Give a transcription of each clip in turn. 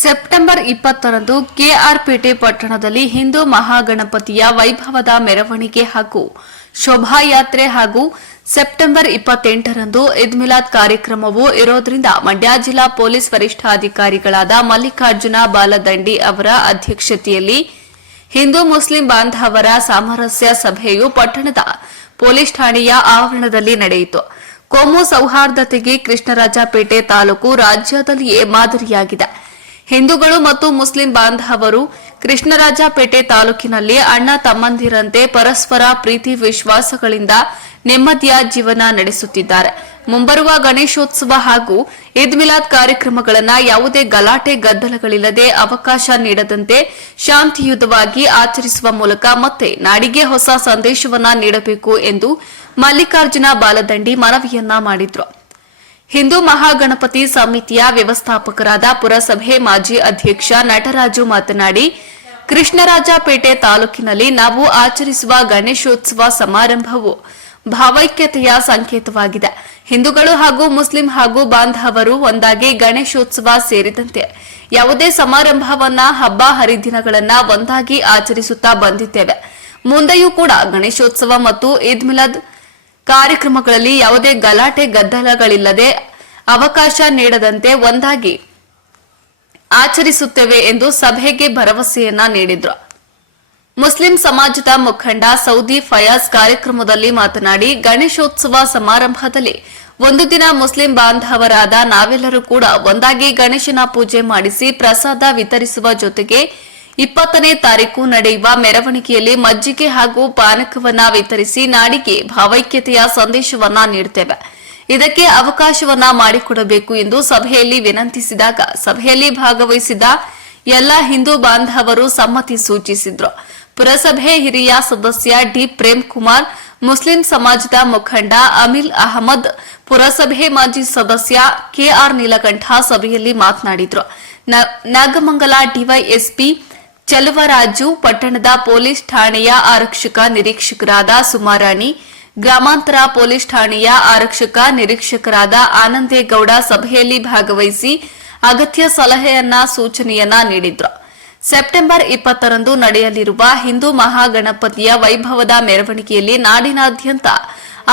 September 20ರಂದು KR Pete ಪಟ್ಟಣದಲ್ಲಿ ಹಿಂದೂ ಮಹಾಗಣಪತಿಯ ವೈಭವದ ಮೆರವಣಿಗೆ ಹಾಗೂ ಶೋಭಾಯಾತ್ರೆ ಹಾಗೂ ಸೆಪ್ಟೆಂಬರ್ 28ರಂದು ಈದ್ ಮಿಲಾದ್ ಕಾರ್ಯಕ್ರಮವೂ ಇರೋದ್ರಿಂದ ಮಂಡ್ಯ ಜಿಲ್ಲಾ ಪೊಲೀಸ್ ವರಿಷ್ಠಾಧಿಕಾರಿಗಳಾದ ಮಲ್ಲಿಕಾರ್ಜುನ ಬಾಲದಂಡಿ ಅವರ ಅಧ್ಯಕ್ಷತೆಯಲ್ಲಿ ಹಿಂದೂ ಮುಸ್ಲಿಂ ಬಾಂಧವರ ಸಾಮರಸ್ಯ ಸಭೆಯು ಪಟ್ಟಣದ ಪೊಲೀಸ್ ಠಾಣೆಯ ಆವರಣದಲ್ಲಿ ನಡೆಯಿತು. ಕೋಮು ಸೌಹಾರ್ದತೆಗೆ ಕೃಷ್ಣರಾಜಪೇಟೆ ತಾಲೂಕು ರಾಜ್ಯದಲ್ಲಿಯೇ ಮಾದರಿಯಾಗಿದೆ. ಹಿಂದೂಗಳು ಮತ್ತು ಮುಸ್ಲಿಂ ಬಾಂಧವರು ಕೃಷ್ಣರಾಜಪೇಟೆ ತಾಲೂಕಿನಲ್ಲಿ ಅಣ್ಣ ತಮ್ಮಂದಿರಂತೆ ಪರಸ್ಪರ ಪ್ರೀತಿ ವಿಶ್ವಾಸಗಳಿಂದ ನೆಮ್ಮದಿಯ ಜೀವನ ನಡೆಸುತ್ತಿದ್ದಾರೆ. ಮುಂಬರುವ ಗಣೇಶೋತ್ಸವ ಹಾಗೂ ಈದ್ ಮಿಲಾದ್ ಕಾರ್ಯಕ್ರಮಗಳನ್ನು ಯಾವುದೇ ಗಲಾಟೆ ಗದ್ದಲಗಳಿಲ್ಲದೆ ಅವಕಾಶ ನೀಡದಂತೆ ಶಾಂತಿಯುತವಾಗಿ ಆಚರಿಸುವ ಮೂಲಕ ಮತ್ತೆ ನಾಡಿಗೆ ಹೊಸ ಸಂದೇಶವನ್ನ ನೀಡಬೇಕು ಎಂದು ಮಲ್ಲಿಕಾರ್ಜುನ ಬಾಲದಂಡಿ ಮನವಿಯನ್ನ ಮಾಡಿದ್ರು. ಹಿಂದೂ ಮಹಾಗಣಪತಿ ಸಮಿತಿಯ ವ್ಯವಸ್ಥಾಪಕರಾದ ಪುರಸಭೆ ಮಾಜಿ ಅಧ್ಯಕ್ಷ ನಟರಾಜು ಮಾತನಾಡಿ, ಕೃಷ್ಣರಾಜಪೇಟೆ ತಾಲೂಕಿನಲ್ಲಿ ನಾವು ಆಚರಿಸುವ ಗಣೇಶೋತ್ಸವ ಸಮಾರಂಭವು ಭಾವೈಕ್ಯತೆಯ ಸಂಕೇತವಾಗಿದೆ. ಹಿಂದೂಗಳು ಹಾಗೂ ಮುಸ್ಲಿಂ ಹಾಗೂ ಬಾಂಧವರು ಒಂದಾಗಿ ಗಣೇಶೋತ್ಸವ ಸೇರಿದಂತೆ ಯಾವುದೇ ಸಮಾರಂಭವನ್ನ ಹಬ್ಬ ಹರಿದಿನಗಳನ್ನ ಒಂದಾಗಿ ಆಚರಿಸುತ್ತಾ ಬಂದಿದ್ದೇವೆ. ಮುಂದೆಯೂ ಕೂಡ ಗಣೇಶೋತ್ಸವ ಮತ್ತು ಈದ್ ಮಿಲಾದ್ ಕಾರ್ಯಕ್ರಮಗಳಲ್ಲಿ ಯಾವುದೇ ಗಲಾಟೆ ಗದ್ದಲಗಳಿಲ್ಲದೆ ಅವಕಾಶ ನೀಡದಂತೆ ಒಂದಾಗಿ ಆಚರಿಸುತ್ತೇವೆ ಎಂದು ಸಭೆಗೆ ಭರವಸೆಯನ್ನ ನೀಡಿದ್ರು. ಮುಸ್ಲಿಂ ಸಮಾಜದ ಮುಖಂಡ ಸೌದಿ ಫಯಾಜ್ ಕಾರ್ಯಕ್ರಮದಲ್ಲಿ ಮಾತನಾಡಿ, ಗಣೇಶೋತ್ಸವ ಸಮಾರಂಭದಲ್ಲಿ ಒಂದು ದಿನ ಮುಸ್ಲಿಂ ಬಾಂಧವರಾದ ನಾವೆಲ್ಲರೂ ಕೂಡ ಒಂದಾಗಿ ಗಣೇಶನ ಪೂಜೆ ಮಾಡಿಸಿ ಪ್ರಸಾದ ವಿತರಿಸುವ ಜೊತೆಗೆ 20ನೇ ತಾರೀಕು ನಡೆಯುವ ಮೆರವಣಿಗೆಯಲ್ಲಿ ಮಜ್ಜಿಗೆ ಹಾಗೂ ಪಾನಕವನ್ನ ವಿತರಿಸಿ ನಾಡಿಗೆ ಭಾವೈಕ್ಯತೆಯ ಸಂದೇಶವನ್ನ ನೀಡುತ್ತೇವೆ. ಇದಕ್ಕೆ ಅವಕಾಶವನ್ನ ಮಾಡಿಕೊಡಬೇಕು ಎಂದು ಸಭೆಯಲ್ಲಿ ವಿನಂತಿಸಿದಾಗ ಸಭೆಯಲ್ಲಿ ಭಾಗವಹಿಸಿದ ಎಲ್ಲ ಹಿಂದೂ ಬಾಂಧವರು ಸಮ್ಮತಿ ಸೂಚಿಸಿದ್ರು. ಪುರಸಭೆ ಹಿರಿಯ ಸದಸ್ಯ ಡಿ ಪ್ರೇಮ್ ಕುಮಾರ್, ಮುಸ್ಲಿಂ ಸಮಾಜದ ಮುಖಂಡ ಅಮಿಲ್ ಅಹಮದ್, ಪುರಸಭೆ ಮಾಜಿ ಸದಸ್ಯ ಕೆಆರ್ ನೀಲಕಂಠ ಸಭೆಯಲ್ಲಿ ಮಾತನಾಡಿದ್ರು. ನಾಗಮಂಗಲ ಡಿವೈಎಸ್ಪಿ ಚಲುವರಾಜು, ಪಟ್ಟಣದ ಪೊಲೀಸ್ ಠಾಣೆಯ ಆರಕ್ಷಕ ನಿರೀಕ್ಷಕರಾದ ಸುಮಾರಾಣಿ, ಗ್ರಾಮಾಂತರ ಪೊಲೀಸ್ ಠಾಣೆಯ ಆರಕ್ಷಕ ನಿರೀಕ್ಷಕರಾದ ಆನಂದೇಗೌಡ ಸಭೆಯಲ್ಲಿ ಭಾಗವಹಿಸಿ ಅಗತ್ಯ ಸಲಹೆಯನ್ನ ಸೂಚನೆಯನ್ನ ನೀಡಿದ್ರು. ಸೆಪ್ಟೆಂಬರ್ 20ರಂದು ನಡೆಯಲಿರುವ ಹಿಂದೂ ಮಹಾಗಣಪತಿಯ ವೈಭವದ ಮೆರವಣಿಗೆಯಲ್ಲಿ ನಾಡಿನಾದ್ಯಂತ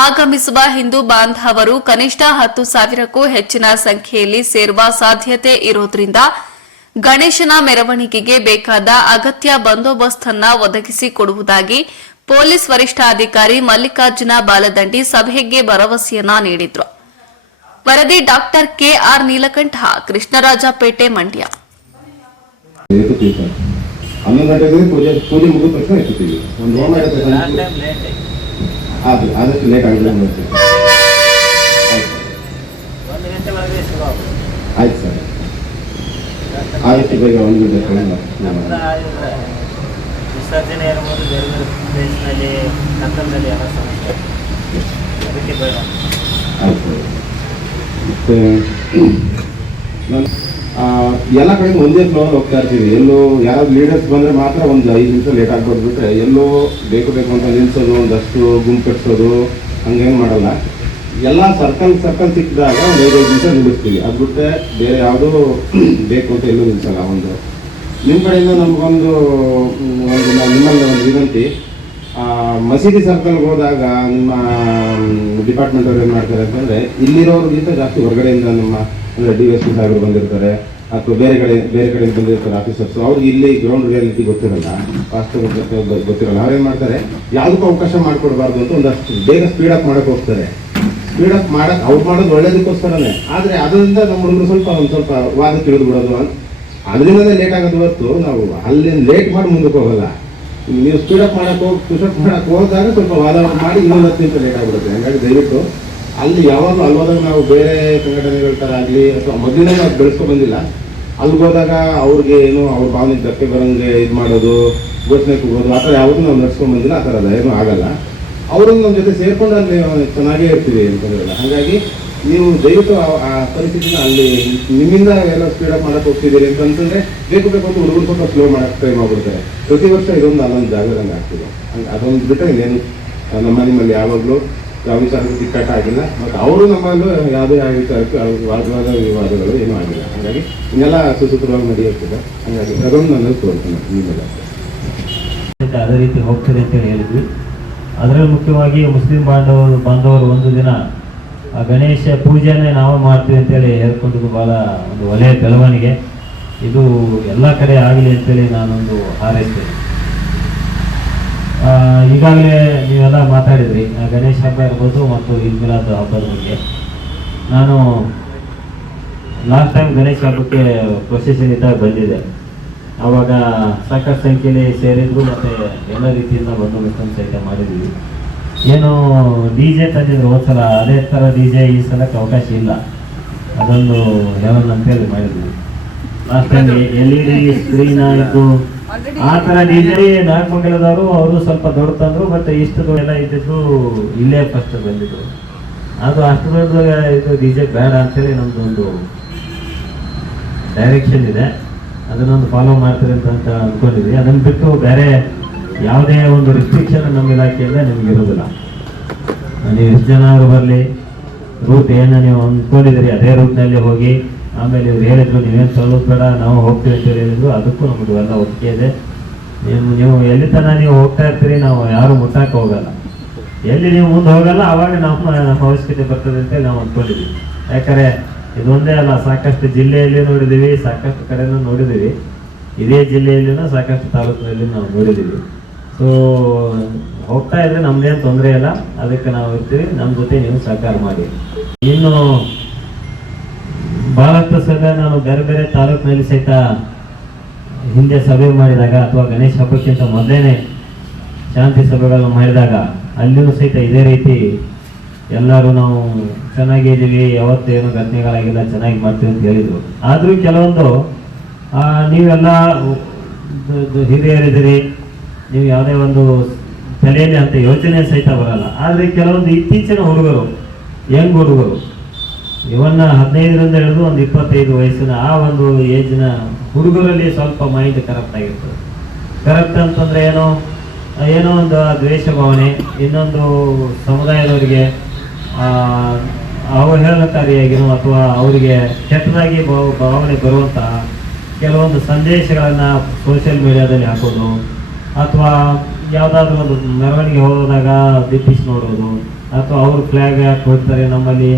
ಆಗಮಿಸುವ ಹಿಂದೂ ಬಾಂಧವರು ಕನಿಷ್ಠ 10,000ಕ್ಕೂ ಹೆಚ್ಚಿನ ಸಂಖ್ಯೆಯಲ್ಲಿ ಸೇರುವ ಸಾಧ್ಯತೆ ಇರುವುದರಿಂದ ಗಣೇಶನ ಮೆರವಣಿಗೆಗೆ ಬೇಕಾದ ಅಗತ್ಯ ಬಂದೋಬಸ್ತನ್ನ ಒದಗಿಸಿಕೊಡುವುದಾಗಿ ಪೊಲೀಸ್ ವರಿಷ್ಠಾಧಿಕಾರಿ ಮಲ್ಲಿಕಾರ್ಜುನ ಬಾಲದಂಡಿ ಸಭೆಗೆ ಭರವಸೆಯನ್ನ ನೀಡಿದ್ರು. ವರದಿ ಡಾಕ್ಟರ್ ಕೆಆರ್ ನೀಲಕಂಠ, ಕೃಷ್ಣರಾಜಪೇಟೆ, ಮಂಡ್ಯ. 11 ಗಂಟೆಗೆ ಪೂಜೆ ಮುಗಿದ ತಕ್ಷಣ ಎತ್ತುತ್ತೀವಿ. ಒಂದು ಹೋಮ ಆದಷ್ಟು ಲೇಟ್ ಆಗಿಲ್ಲ. ಆಯ್ತು ಸರ್, ಆದಷ್ಟು ಬೇಗ 1 ಗಂಟೆ ವಿಸರ್ಜನೆ ಇರ್ಬೋದು. ಬೇರೆ ಬೇರೆ ಪ್ಲೇಸ್ನಲ್ಲಿ ಕತ್ತಲದಲ್ಲಿ ಎಲ್ಲ ಸಮಸ್ಯೆ, ಅದಕ್ಕೆ ಬೇಡ. ಆಯ್ತು. ಮತ್ತು ಎಲ್ಲ ಕಡೆಯಿಂದ ಒಂದೇ ಫ್ಲೋರ್ ಹೋಗ್ತಾ ಇರ್ತೀವಿ. ಎಲ್ಲೋ ಯಾರಾದ್ರು ಲೀಡರ್ಸ್ ಬಂದರೆ ಮಾತ್ರ ಒಂದು 5 ನಿಮಿಷ ಲೇಟ್ ಆಗ್ಬಿಟ್ಬಿಟ್ರೆ ಎಲ್ಲೋ ಬೇಕು ಅಂತ ನಿಲ್ಲಿಸೋದು, ಒಂದಷ್ಟು ಗುಂಪು ಕಟ್ಸೋದು, ಹಂಗೇನು ಮಾಡಲ್ಲ. ಎಲ್ಲ ಸರ್ಕಲ್ ಸಿಕ್ಕಿದಾಗ ಒಂದು 5 ನಿಮಿಷ ನಿಲ್ಲಿಸ್ತೀವಿ. ಅದು ಬಿಟ್ಟರೆ ಬೇರೆ ಯಾವುದೂ ಬೇಕು ಅಂತ ಎಲ್ಲೂ ನಿಲ್ಲಿಸಲ್ಲ. ಒಂದು ನಿಮ್ಮ ಕಡೆಯಿಂದ ನಮಗೊಂದು ನಿಮ್ಮಲ್ಲಿ ಒಂದು ವಿನಂತಿ, ಮಸೀದಿ ಸರ್ಕಲ್ಗೆ ಹೋದಾಗ ನಿಮ್ಮ ಡಿಪಾರ್ಟ್ಮೆಂಟ್ ಅವ್ರು ಏನು ಮಾಡ್ತಾರೆ ಅಂತಂದರೆ, ಇಲ್ಲಿರೋರಿಗಿಂತ ಜಾಸ್ತಿ ಹೊರಗಡೆಯಿಂದ ನಮ್ಮ ಅಂದರೆ DSP ಸಾಹೇಬರು ಬಂದಿರ್ತಾರೆ ಅಥವಾ ಬೇರೆ ಕಡೆಯಿಂದ ಬಂದಿರ್ತಾರೆ ಆಫೀಸರ್ಸು. ಅವ್ರಿಗೆ ಇಲ್ಲಿ ಗ್ರೌಂಡ್ ರಿಯಾಲಿಟಿ ಗೊತ್ತಿರಲ್ಲ, ವಾಸ್ತವ ಗೊತ್ತಿರಲ್ಲ. ಅವ್ರೇನು ಮಾಡ್ತಾರೆ, ಯಾವುದಕ್ಕೂ ಅವಕಾಶ ಮಾಡಿಕೊಡ್ಬಾರ್ದು ಅಂತ ಒಂದಷ್ಟು ಬೇಗ ಸ್ಪೀಡಪ್ ಮಾಡೋಕ್ಕೆ ಹೋಗ್ತಾರೆ. ಸ್ಪೀಡಪ್ ಮಾಡೋಕ್ಕೆ ಅವ್ರು ಮಾಡೋದು ಒಳ್ಳೇದಕ್ಕೋಸ್ಕರನೇ. ಆದರೆ ಅದರಿಂದ ನಮ್ಮ ಹುಡುಗರು ಒಂದು ಸ್ವಲ್ಪ ವಾದ ತಿಳಿದು ಬಿಡೋದು, ಅದರಿಂದಲೇ ಲೇಟ್ ಆಗೋದು ಹೊರತು ನಾವು ಅಲ್ಲಿ ಲೇಟ್ ಮಾಡಿ ಮುಂದಕ್ಕೆ ಹೋಗಲ್ಲ. ನೀವು ಸ್ಪೀಡಪ್ ಮಾಡೋಕ್ಕೆ ಹೋಗಿ ಪುಷಪ್ ಮಾಡೋಕ್ಕೆ ಹೋದಾಗ ಸ್ವಲ್ಪ ವಾದ ಮಾಡಿ ಇನ್ನೊಂದು 10 ನಿಮಿಷ ಲೇಟ್ ಆಗಿಬಿಡುತ್ತೆ. ಹಾಗಾಗಿ ದಯವಿಟ್ಟು ಅಲ್ಲಿ ಯಾವಾಗಲೂ ಅಲ್ಲೋದಾಗ ನಾವು ಬೇರೆ ಸಂಘಟನೆಗಳ ಥರ ಆಗಲಿ ಅಥವಾ ಮೊದಲಿನ ನಾವು ಬೆಳೆಸ್ಕೊ ಬಂದಿಲ್ಲ, ಅಲ್ಲಿಗೋದಾಗ ಅವ್ರಿಗೆ ಏನು ಅವ್ರ ಭಾವನೆ ಧಕ್ಕೆ ಬರೋಂಗೆ ಇದು ಮಾಡೋದು, ಘೋಷಣೆ ಕೂಗೋದು ಆ ಥರ ಯಾವಾಗೂ ನಾವು ನಡ್ಸ್ಕೊಂಡು ಬಂದಿಲ್ಲ. ಆ ಥರದ ಏನೂ ಆಗಲ್ಲ. ಅವರು ನಮ್ಮ ಜೊತೆ ಸೇರಿಕೊಂಡು ಅಲ್ಲಿ ಚೆನ್ನಾಗೇ ಇರ್ತೀವಿ ಅಂತಂದಿರಲ್ಲ. ಹಾಗಾಗಿ ನೀವು ದಯವಿಟ್ಟು ಆ ಪರಿಸ್ಥಿತಿನ ಅಲ್ಲಿ ನಿಮ್ಮಿಂದ ಎಲ್ಲ ಸ್ಪೀಡಪ್ ಮಾಡೋಕ್ಕೆ ಹೋಗ್ತಿದ್ದೀರಿ ಅಂತಂದರೆ ಬೇಕು ಅಂತ ಹುಡುಗರು ಸ್ವಲ್ಪ ಸ್ಲೋ ಮಾಡೋಕ್ಕೆ ಟ್ರೈ ಮಾಡಿಬಿಡ್ತಾರೆ. ಪ್ರತಿ ವರ್ಷ ಇದೊಂದು ಅಲ್ಲೊಂದು ಜಾಗದಂಗೆ ಆಗ್ತಿದೆ. ಹಂಗೆ ಅದೊಂದು ಬಿಟ್ಟರೆ ಇನ್ನೇನು ನಮ್ಮ ನಿಮ್ಮಲ್ಲಿ ಯಾವಾಗಲೂ ಯಾವ ವಿಚಾರಕ್ಕೂ ತಿಕ್ಕಾಟ ಆಗಿಲ್ಲ. ಮತ್ತು ಅವರು ನಮ್ಮಲ್ಲೂ ಯಾವುದೇ ವಿಚಾರಕ್ಕೂ ವಿವಾದಗಳು ಏನೂ ಆಗಿಲ್ಲ. ಹಾಗಾಗಿ ಇನ್ನೆಲ್ಲ ಸುಸೂತ್ರವಾಗಿ ನಡೆಯುತ್ತಿದೆ. ಹಾಗಾಗಿ ಅದೊಂದು ನಾನು ತೋರಿಸ್ತೇನೆ ನಿಮ್ಮೆಲ್ಲ ಅದೇ ರೀತಿ ಹೋಗ್ತದೆ ಅಂತೇಳಿ ಹೇಳಿದ್ವಿ. ಅದರಲ್ಲಿ ಮುಖ್ಯವಾಗಿ ಮುಸ್ಲಿಂ ಬಾಂಧವರು ಒಂದು ದಿನ ಗಣೇಶ ಪೂಜೆನೇ ನಾವು ಮಾಡ್ತೀವಿ ಅಂತೇಳಿ ಹೇಳ್ಕೊಂಡಿದ್ದು ಭಾಳ ಒಂದು ಒಳ್ಳೆಯ ಬೆಳವಣಿಗೆ. ಇದು ಎಲ್ಲ ಕಡೆ ಆಗಲಿ ಅಂತೇಳಿ ನಾನೊಂದು ಹಾರೈಸ್ತೇನೆ. ಈಗಾಗಲೇ ನೀವೆಲ್ಲ ಮಾತಾಡಿದ್ರಿ ಗಣೇಶ ಹಬ್ಬ ಇರ್ಬೋದು ಮತ್ತು ಈದ್ ಮಿಲಾದ್ ಹಬ್ಬದ ಬಗ್ಗೆ. ನಾನು ಲಾಸ್ಟ್ ಟೈಮ್ ಗಣೇಶ ಹಬ್ಬಕ್ಕೆ ಪ್ರೊಸೆಷನ್ ಇದ್ದಾಗ ಬಂದಿದೆ. ಆವಾಗ ಸಾಕಷ್ಟು ಸಂಖ್ಯೆಯಲ್ಲಿ ಸೇರಿದ್ರು ಮತ್ತು ಎಲ್ಲ ರೀತಿಯಿಂದ ಬಂದೋಬಸ್ತ ಸಹಿತ ಮಾಡಿದ್ವಿ. ಏನು DJ ತಂದಿದ್ರು ಹೋದ್ಸಲ, ಅದೇ ಥರ DJ ಈ ಸಲಕ್ಕೆ ಅವಕಾಶ ಇಲ್ಲ. ಅದೊಂದು ಹೇಳೋಣ ಅಂತೇಳಿ ಮಾಡಿದ್ವಿ. ಲಾಸ್ಟ್ ಟೈಮ್ LED ಸ್ಕ್ರೀನ್ ಆಯಿತು, ಆ ಥರ DJ ನಾಗಮಂಗಲದವರು ಅವರು ಸ್ವಲ್ಪ ದೊಡ್ಡ ತಂದರು. ಬಟ್ ಇಷ್ಟು ದೊಡ್ಡ ಎಲ್ಲ ಇದ್ದಿದ್ದು ಇಲ್ಲೇ ಫಸ್ಟ್ ಬಂದಿದ್ರು. ಅದು ಅಷ್ಟು ದೊಡ್ಡ ಇದು DJ ಬೇಡ ಅಂತೇಳಿ ನಮ್ದೊಂದು ಡೈರೆಕ್ಷನ್ ಇದೆ. ಅದನ್ನೊಂದು ಫಾಲೋ ಮಾಡ್ತೀರಿ ಅಂತ ಅಂದ್ಕೊಂಡಿದ್ವಿ. ಅದನ್ನು ಬಿಟ್ಟು ಬೇರೆ ಯಾವುದೇ ಒಂದು ರಿಸ್ಟ್ರಿಕ್ಷನ್ ನಮ್ಮ ಇಲಾಖೆಯಿಂದ ನಿಮ್ಗೆ ಇರೋದಿಲ್ಲ. ನೀವು ಎಷ್ಟು ಜನ ಅವರು ಬರಲಿ, ರೂಟ್ ಏನು ನೀವು ಅಂದ್ಕೊಂಡಿದ್ರಿ ಅದೇ ರೂಟ್ನಲ್ಲಿ ಹೋಗಿ. ಆಮೇಲೆ ಇವ್ರು ಹೇಳಿದ್ರು ನೀವೇನು ತಗೊಳ್ಳೋದು ಬೇಡ, ನಾವು ಹೋಗ್ತೀವಿ ಅಂತ ಹೇಳಿದ್ರು. ಅದಕ್ಕೂ ನಮ್ಮದು ಎಲ್ಲ ಒಪ್ಪಿಗೆ ಇದೆ. ನೀವು ಎಲ್ಲಿ ತನಕ ನೀವು ಹೋಗ್ತಾ ಇರ್ತೀರಿ, ನಾವು ಯಾರು ಮುಟ್ಟಕ್ಕೆ ಹೋಗಲ್ಲ. ಎಲ್ಲಿ ನೀವು ಮುಂದೆ ಹೋಗಲ್ಲ ಆವಾಗ ನಮ್ಮ ಅವಶ್ಯಕತೆ ಬರ್ತದೆ ಅಂತೇಳಿ ನಾವು ಅಂದ್ಕೊಂಡಿದ್ವಿ. ಯಾಕಂದರೆ ಇದೊಂದೇ ಅಲ್ಲ, ಸಾಕಷ್ಟು ಜಿಲ್ಲೆಯಲ್ಲಿ ನೋಡಿದ್ದೀವಿ, ಸಾಕಷ್ಟು ಕಡೆನೂ ನೋಡಿದ್ದೀವಿ. ಇದೇ ಜಿಲ್ಲೆಯಲ್ಲಿನೂ ಸಾಕಷ್ಟು ತಾಲೂಕಿನಲ್ಲಿ ನಾವು ನೋಡಿದ್ದೀವಿ. ಸೊ ಹೋಗ್ತಾ ಇದ್ರೆ ನಮ್ದೇನು ತೊಂದರೆ ಇಲ್ಲ, ಅದಕ್ಕೆ ನಾವು ಇರ್ತೀವಿ. ನಮ್ಮ ಜೊತೆ ನೀವು ಸಹಕಾರ ಮಾಡಿ. ಇನ್ನು ಭಾಳಷ್ಟು ಸಲ ನಾನು ಬೇರೆ ಬೇರೆ ತಾಲೂಕಿನಲ್ಲಿ ಸಹಿತ ಹಿಂದೆ ಸಭೆ ಮಾಡಿದಾಗ ಅಥವಾ ಗಣೇಶ ಹಬ್ಬಕ್ಕಿಂತ ಮೊದಲೇ ಶಾಂತಿ ಸಭೆಗಳನ್ನು ಮಾಡಿದಾಗ ಅಲ್ಲಿಯೂ ಸಹಿತ ಇದೇ ರೀತಿ ಎಲ್ಲರೂ ನಾವು ಚೆನ್ನಾಗಿದ್ದೀವಿ, ಯಾವತ್ತೇನು ಘಟನೆಗಳಾಗಿಲ್ಲ, ಚೆನ್ನಾಗಿ ಮಾಡ್ತೀವಿ ಅಂತ ಹೇಳಿದರು. ಆದರೂ ಕೆಲವೊಂದು ನೀವೆಲ್ಲ ಹಿರಿಯರಿದ್ದೀರಿ, ನೀವು ಯಾವುದೇ ಒಂದು ತಲೆಯಲ್ಲಿ ಅಂತ ಯೋಚನೆ ಸಹಿತ ಬರಲ್ಲ. ಆದರೆ ಕೆಲವೊಂದು ಇತ್ತೀಚಿನ ಹುಡುಗರು, ಯಂಗ್ ಹುಡುಗರು, ಇವನ್ನ 15ರಿಂದ ಹಿಡಿದು ಒಂದು 25 ವಯಸ್ಸಿನ ಆ ಒಂದು ಏಜ್ನ ಹುಡುಗರಲ್ಲಿ ಸ್ವಲ್ಪ ಮೈಂಡ್ ಕರಪ್ಟ್ ಆಗಿರ್ತದೆ. ಕರಪ್ಟ್ ಅಂತಂದರೆ ಏನೋ ಒಂದು ದ್ವೇಷ ಭಾವನೆ, ಇನ್ನೊಂದು ಸಮುದಾಯದವರಿಗೆ ಅವಹೇಳನಕಾರಿಯಾಗಿನೋ ಅಥವಾ ಅವರಿಗೆ ಕೆಟ್ಟದಾಗಿ ಭಾವನೆ ಬರುವಂತಹ ಕೆಲವೊಂದು ಸಂದೇಶಗಳನ್ನು ಸೋಷಿಯಲ್ ಮೀಡಿಯಾದಲ್ಲಿ ಹಾಕೋದು, ಅಥವಾ ಯಾವುದಾದ್ರೂ ಒಂದು ಮೆರವಣಿಗೆ ಹೋದಾಗ ದಿಟ್ಟಿಸಿ ನೋಡೋದು, ಅಥವಾ ಅವ್ರ ಫ್ಲ್ಯಾಗ್ ಯಾಕೆ ಹೋಗ್ತಾರೆ ನಮ್ಮಲ್ಲಿ,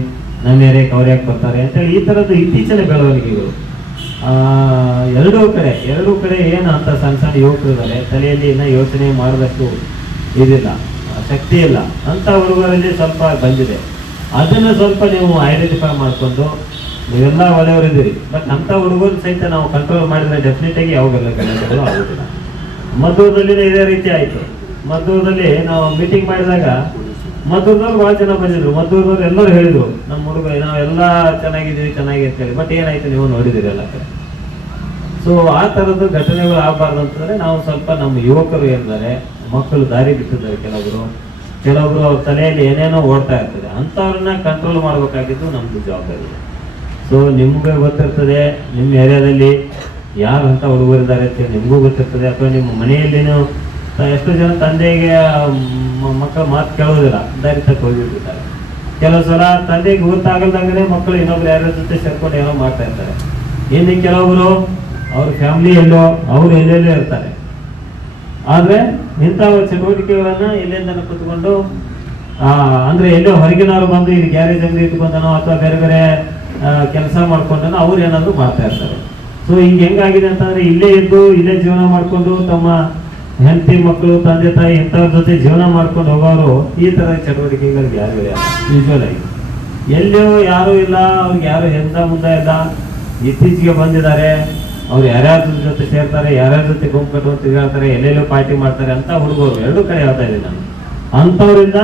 ನಮ್ಮ ಏರಿಯಾಕ್ಕೆ ಅವ್ರು ಯಾಕೆ ಬರ್ತಾರೆ ಅಂತೇಳಿ ಈ ಥರದ್ದು ಇತ್ತೀಚಿನ ಬೆಳವಣಿಗೆಗಳು. ಎರಡೂ ಕಡೆ ಏನು ಅಂತ ಸಣ್ಣ ಸಣ್ಣ ಯುವಕರಿದ್ದಾರೆ, ತಲೆಯಲ್ಲಿ ಇನ್ನೂ ಯೋಚನೆ ಮಾಡೋದಷ್ಟು ಇದಿಲ್ಲ, ಶಕ್ತಿ ಇಲ್ಲ ಅಂತ ಹುಡುಗರಲ್ಲಿ ಸ್ವಲ್ಪ ಬಂದಿದೆ. ಅದನ್ನು ಸ್ವಲ್ಪ ನೀವು ಐಡೆಂಟಿಫೈ ಮಾಡಿಕೊಂಡು ನೀವೆಲ್ಲ ಒಳ್ಳೆಯವರಿದ್ದೀರಿ. ಬಟ್ ಅಂಥ ಹುಡುಗರು ಸಹಿತ ನಾವು ಕಂಟ್ರೋಲ್ ಮಾಡಿದರೆ ಡೆಫಿನೆಟಾಗಿ ಯಾವಾಗೆಲ್ಲ ಗಣನೆಗಳು ಆಗೋದಿಲ್ಲ. ಮದ್ದೂರಿನಲ್ಲಿನೇ ಇದೇ ರೀತಿ ಆಯಿತು. ಮದ್ದೂರಲ್ಲಿ ನಾವು ಮೀಟಿಂಗ್ ಮಾಡಿದಾಗ ಮದ್ದೂರಿನವ್ರು ಭಾಳ ಜನ ಬಂದಿದ್ರು. ಮದ್ದೂರಿನವ್ರು ಎಲ್ಲರೂ ಹೇಳಿದರು ನಮ್ಮ ಹುಡುಗ ನಾವೆಲ್ಲ ಚೆನ್ನಾಗಿದ್ದೀವಿ ಅಂತೇಳಿ. ಬಟ್ ಏನಾಯ್ತು ನೀವು ನೋಡಿದ್ದೀರಿ ಎಲ್ಲ ಕಡೆ. ಸೊ ಆ ಥರದ್ದು ಘಟನೆಗಳು ಆಗಬಾರ್ದು ಅಂತಂದರೆ ನಾವು ಸ್ವಲ್ಪ ನಮ್ಮ ಯುವಕರು ಏನಿದ್ದಾರೆ, ಮಕ್ಕಳು ದಾರಿ ಬಿಟ್ಟಿದ್ದಾರೆ, ಕೆಲವೊಬ್ರು ಅವ್ರ ತಲೆಯಲ್ಲಿ ಏನೇನೋ ಓಡ್ತಾ ಇರ್ತದೆ, ಅಂಥವ್ರನ್ನ ಕಂಟ್ರೋಲ್ ಮಾಡಬೇಕಾಗಿದ್ದು ನಮ್ಮದು ಜವಾಬ್ದಾರಿ. ಸೊ ನಿಮ್ಗೆ ಗೊತ್ತಿರ್ತದೆ ನಿಮ್ಮ ಏರಿಯಾದಲ್ಲಿ ಯಾರು ಅಂತ ಹುಡುಗರಿದ್ದಾರೆ ಅಂತೇಳಿ ನಿಮಗೂ ಗೊತ್ತಿರ್ತದೆ. ಅಥವಾ ನಿಮ್ಮ ಮನೆಯಲ್ಲಿನೂ ಎಷ್ಟೋ ಜನ ತಂದೆಗೆ ಮಕ್ಕಳು ಮಾತು ಕೇಳೋದಿಲ್ಲ, ದಾರಿ ತಕ್ಕ ಹೋಗಿರ್ತಾರೆ. ಕೆಲವು ಸಲ ತಂದೆಗೆ ಗೊತ್ತಾಗಲ್ದಂಗೆ ಮಕ್ಕಳು ಇನ್ನೊಬ್ರು ಯಾರ ಜೊತೆ ಸೇರ್ಕೊಂಡು ಏನೋ ಮಾಡ್ತಾ ಇರ್ತಾರೆ. ಇನ್ನು ಕೆಲವೊಬ್ರು ಅವ್ರ ಫ್ಯಾಮಿಲಿ ಅವರು ಎಲ್ಲೆಲ್ಲೇ ಇರ್ತಾರೆ. ಆದರೆ ಇಂಥ ಚಟುವಟಿಕೆಗಳನ್ನು ಎಲ್ಲಿಂದ ಕೂತ್ಕೊಂಡು ಅಂದರೆ ಎಲ್ಲೋ ಹೊರಗಿನವ್ರು ಬಂದು ಇಲ್ಲಿ ಗ್ಯಾರೇಜ್ ಅಂಗಡಿ ಇಟ್ಕೊಂಡನೋ ಅಥವಾ ಬೇರೆ ಬೇರೆ ಕೆಲಸ ಮಾಡ್ಕೊಂಡನೋ ಅವ್ರು ಏನಾದರೂ ಮಾಡ್ತಾ ಇರ್ತಾರೆ. ಸೊ ಹಿಂಗೆ ಹೆಂಗಾಗಿದೆ ಅಂತಂದರೆ ಇಲ್ಲೇ ಇದ್ದು ಇಲ್ಲೇ ಜೀವನ ಮಾಡಿಕೊಂಡು ತಮ್ಮ ಹೆಂಡತಿ ಮಕ್ಕಳು ತಂದೆ ತಾಯಿ ಇಂಥವ್ರ ಜೊತೆ ಜೀವನ ಮಾಡ್ಕೊಂಡು ಹೋಗೋರು ಈ ಥರ ಚಟುವಟಿಕೆಗಳಿಗೆ ಯಾರು ಇಲ್ಲ. ಯೂಶ್ವಲ್ ಆಗಿ ಎಲ್ಲೋ ಯಾರೂ ಇಲ್ಲ, ಅವ್ರಿಗೆ ಯಾರು ಎಂತ ಮುಂದೆ ಇಲ್ಲ. ಇತ್ತೀಚೆಗೆ ಬಂದಿದ್ದಾರೆ, ಅವ್ರು ಯಾರ್ಯಾರ ಜೊತೆ ಸೇರ್ತಾರೆ, ಯಾರ್ಯಾರ ಜೊತೆ ಗುಂಪು ಕಟ್ಟುವಂತ ತಿರುಗಾಡ್ತಾರೆ, ಎಲ್ಲೆಲ್ಲೋ ಪಾರ್ಟಿ ಮಾಡ್ತಾರೆ ಅಂತ ಹುಡುಗರು ಎರಡೂ ಕಡೆ ಹೇಳ್ತಾ ಇದ್ದೀನಿ ನಾನು. ಅಂಥವ್ರಿಂದ